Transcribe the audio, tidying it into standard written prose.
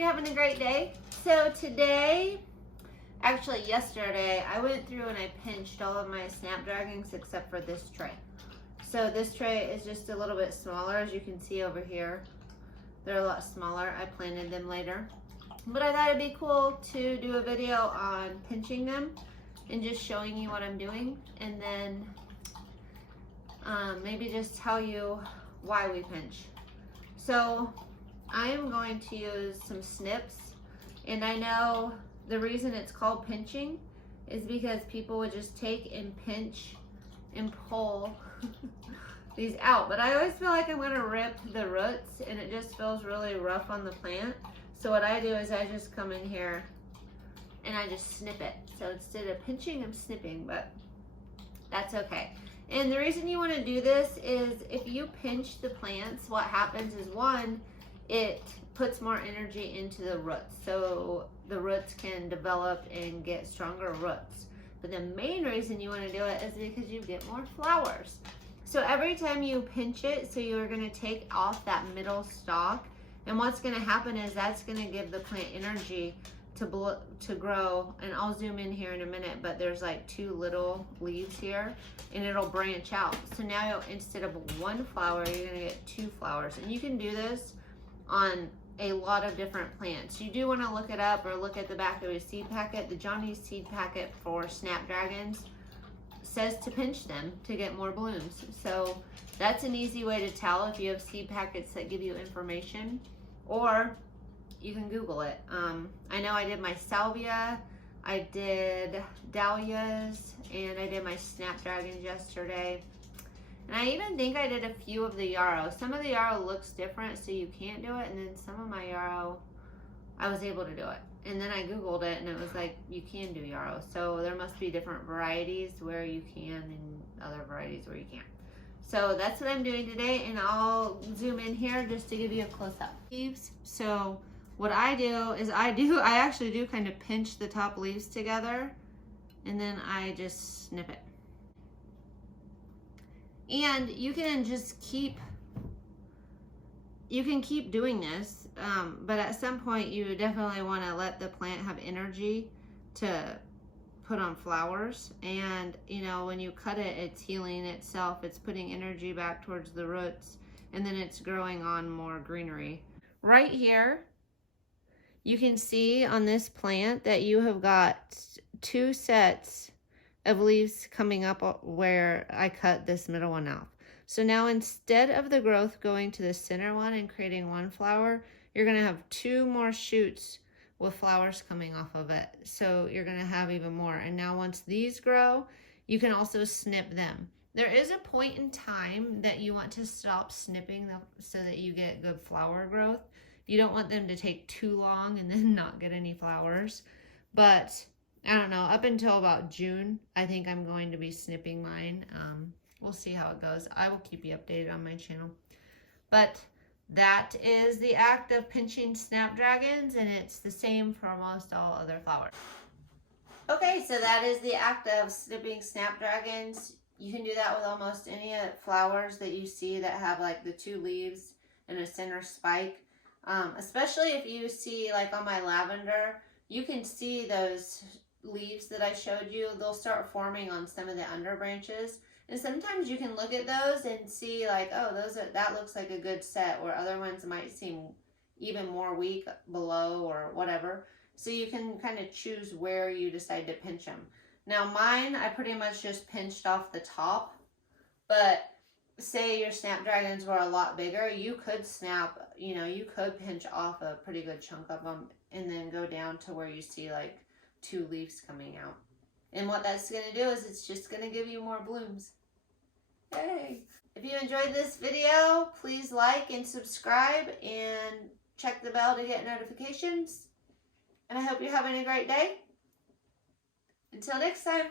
you're having a great day. So today, actually yesterday, I went through and I pinched all of my snapdragons except for this tray. So this tray is just a little bit smaller, as you can see over here. They're a lot smaller. I planted them later. But I thought it'd be cool to do a video on pinching them and just showing you what I'm doing, and then maybe just tell you why we pinch. So I am going to use some snips, and I know the reason it's called pinching is because people would just take and pinch and pull these out, but I always feel like I'm going to rip the roots and it just feels really rough on the plant. So what I do is I just come in here and I just snip it. So instead of pinching, I'm snipping, but that's okay. And the reason you want to do this is if you pinch the plants, what happens is, one, it puts more energy into the roots, so the roots can develop and get stronger roots. But the main reason you want to do it is because you get more flowers. So every time you pinch it, so you're going to take off that middle stalk, and what's going to happen is that's going to give the plant energy to grow. And I'll zoom in here in a minute, but there's like 2 little leaves here, and it'll branch out. So now instead of 1 flower, you're going to get 2 flowers. And you can do this on a lot of different plants. You do want to look it up or look at the back of a seed packet. The Johnny's seed packet for snapdragons says to pinch them to get more blooms. So that's an easy way to tell if you have seed packets that give you information, or you can Google it. I know I did my salvia, I did dahlias, and I did my snapdragons yesterday. And I even think I did a few of the yarrow. Some of the yarrow looks different, so you can't do it. And then some of my yarrow, I was able to do it. And then I Googled it, and it was like, you can do yarrow. So there must be different varieties where you can and other varieties where you can't. So that's what I'm doing today, and I'll zoom in here just to give you a close-up. Leaves. So what I do is I actually do kind of pinch the top leaves together, and then I just snip it. And you can just keep doing this, but at some point you definitely want to let the plant have energy to put on flowers. And you know, when you cut it, it's healing itself, it's putting energy back towards the roots, and then it's growing on more greenery. Right here you can see on this plant that you have got 2 sets of leaves coming up where I cut this middle one off. So now instead of the growth going to the center one and creating 1 flower, you're going to have 2 more shoots with flowers coming off of it. So you're going to have even more. And now once these grow, you can also snip them. There is a point in time that you want to stop snipping them so that you get good flower growth. You don't want them to take too long and then not get any flowers. But I don't know, up until about June, I think I'm going to be snipping mine. We'll see how it goes. I will keep you updated on my channel. But that is the act of pinching snapdragons, and it's the same for almost all other flowers. Okay, so that is the act of snipping snapdragons. You can do that with almost any flowers that you see that have like the 2 leaves and a center spike. Especially if you see, like on my lavender, you can see those leaves that I showed you. They'll start forming on some of the under branches, and sometimes you can look at those and see like, oh, that looks like a good set, where other ones might seem even more weak below or whatever. So you can kind of choose where you decide to pinch them. Now mine, I pretty much just pinched off the top, but say your snapdragons were a lot bigger, you could you could pinch off a pretty good chunk of them and then go down to where you see like 2 leaves coming out. And what that's going to do is it's just going to give you more blooms. Yay! If you enjoyed this video, please like and subscribe and check the bell to get notifications. And I hope you're having a great day. Until next time.